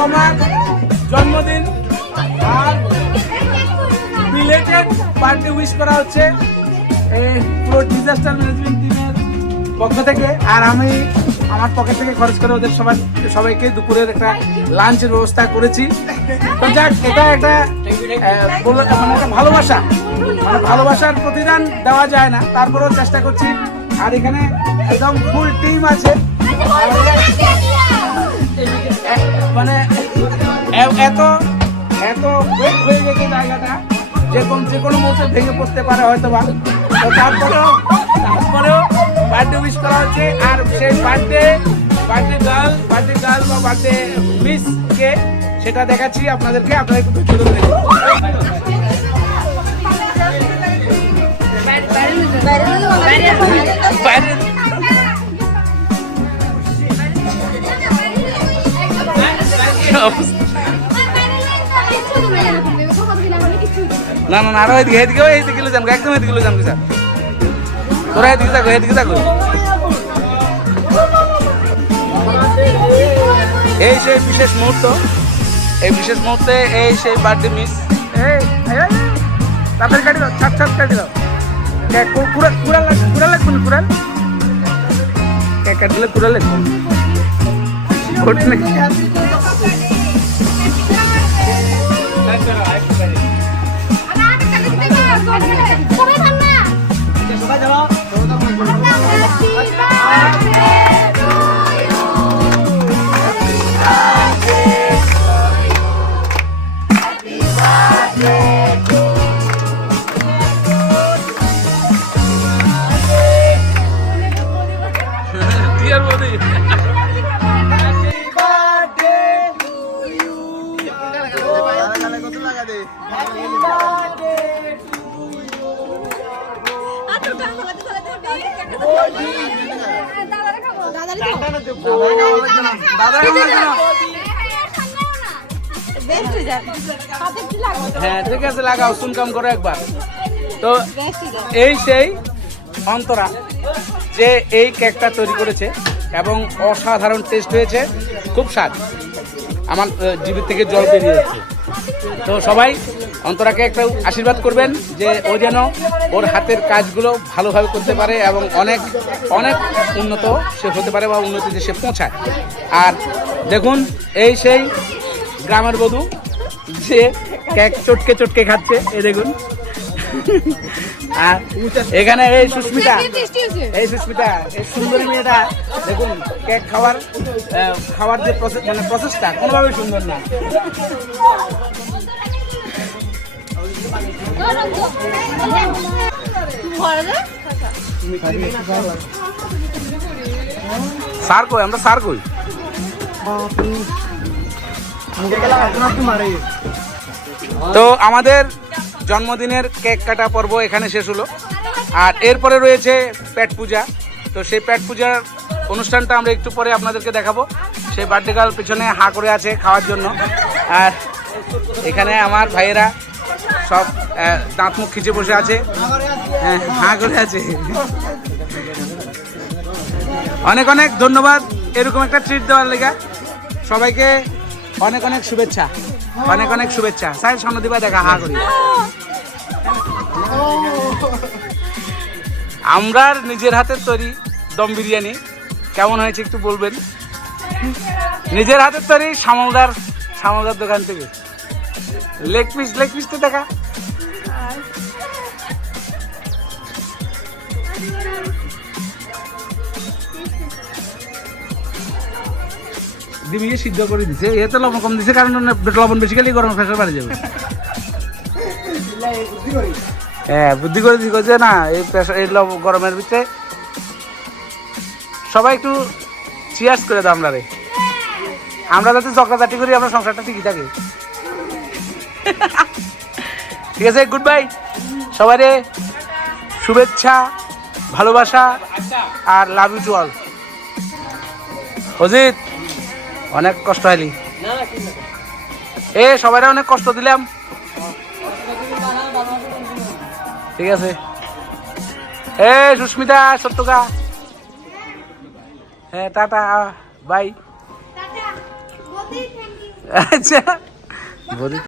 তোমার জন্মদিন আর related birthday wish করা হচ্ছে এই পুরো ডিজাস্টার ম্যানেজমেন্ট টিমের পক্ষ থেকে। আর আমি আমার পকেট থেকে খরচ করে ওদের সবাইকে দুপুরের একটা লাঞ্চের ব্যবস্থা করেছি। তো যাক, এটা একটা মানে একটা ভালোবাসা, মানে ভালোবাসার প্রতিদান দেওয়া যায় না, তারপরেও চেষ্টা করছি। আর এখানে একদম ফুল টিম আছে, মানে এত এত ওয়েট হয়ে গেছে জায়গাটা, যে কোনো মুহূর্তে ভেঙে পড়তে পারে হয়তো বা। তো তারপরেও বার্থডে উইশ করা হচ্ছে। আর সেই বার্থডে গার্ল বা বার্থডে মিস কে সেটা দেখাচ্ছি আপনাদেরকে, আপনারা একটু ধৈর্য ধরে দেখুন। না না আরো এদিকে যান, একদম এদিকে যান স্যার, তোরা এদিকে থাকো। এই সেই বিশেষ মুহূর্তে এই সেই বার্থডে মিস। তাড়াতাড়ি কাটি দাও, ছাট কাটি দাও। কুড়াল লাগবে না, কুড়াল কেক কাটলে কুড়াল লাগবে হ্যাঁ ঠিক আছে, লাগাও, সুনকাম করো একবার। তো এই সেই অন্তরা যে এই কেকটা তৈরি করেছে এবং অসাধারণ টেস্ট হয়েছে, খুব স্বাদ, আমার জিভের থেকে জল বেরিয়ে যাচ্ছে। তো সবাই অন্তরাকে একটা আশীর্বাদ করবেন যে ও যেন ওর হাতের কাজগুলো ভালোভাবে করতে পারে এবং অনেক অনেক উন্নত সে হতে পারে বা উন্নতিতে সে পৌঁছায়। আর দেখুন এই সেই গ্রামের বধূ যে কেক চটকে খাচ্ছে, এই দেখুন। আর এখানে এই সুস্মিতা এই সুন্দরী মেয়েটা দেখুন, কেক খাওয়ার যে প্রসেসটা কোনোভাবেই সুন্দর না। সার কই, আমরা সার কই। তো আমাদের জন্মদিনের কেক কাটা পর্ব এখানে শেষ হলো। আর এরপরে রয়েছে পেট পূজা। তো সেই পেট পূজার অনুষ্ঠানটা আমরা একটু পরে আপনাদেরকে দেখাবো। সেই বার্থডে গার্ল পেছনে হা করে আছে খাওয়ার জন্য। আর এখানে আমার ভাইয়েরা সব দাঁত মুখ খিচে বসে আছে, হ্যাঁ হা করে আছে। অনেক অনেক ধন্যবাদ এরকম একটা ট্রিট দেওয়ার লেগে। সবাইকে অনেক অনেক শুভেচ্ছা, অনেক অনেক শুভেচ্ছা। সাহেব সামনে দিবা, দেখা হা করি। আমরা নিজের হাতের তৈরি দম বিরিয়ানি কেমন হয়েছে একটু বলবেন। নিজের হাতের তৈরি সামলদার দোকান থেকে লেগ পিস তো দেখা। ডিমিয়ে সিদ্ধ করে দিছে, এতে লবণ কম দিছে কারণ লবণ বেশি গেলেই গরম প্রেশার বাড়ে যাবে। হ্যাঁ বুদ্ধি করে দিচ্ছে না, এই প্রেশার এই গরমের ভিতরে সবাই একটু চিয়ার্স করে দাও। আমরা যাতে চক্রাচাটি করি, আমরা সংসারটা ঠিকই থাকে। ঠিক আছে, গুড বাই সবাই, শুভেচ্ছা, ভালোবাসা আর love you to all. Ajit অনেক কষ্ট হয়নি, সবাই অনেক কষ্ট দিলাম। ঠিক আছে, সুস্মিতা, সত্যকা, হ্যাঁ টাটা, বাই। আচ্ছা বৌদি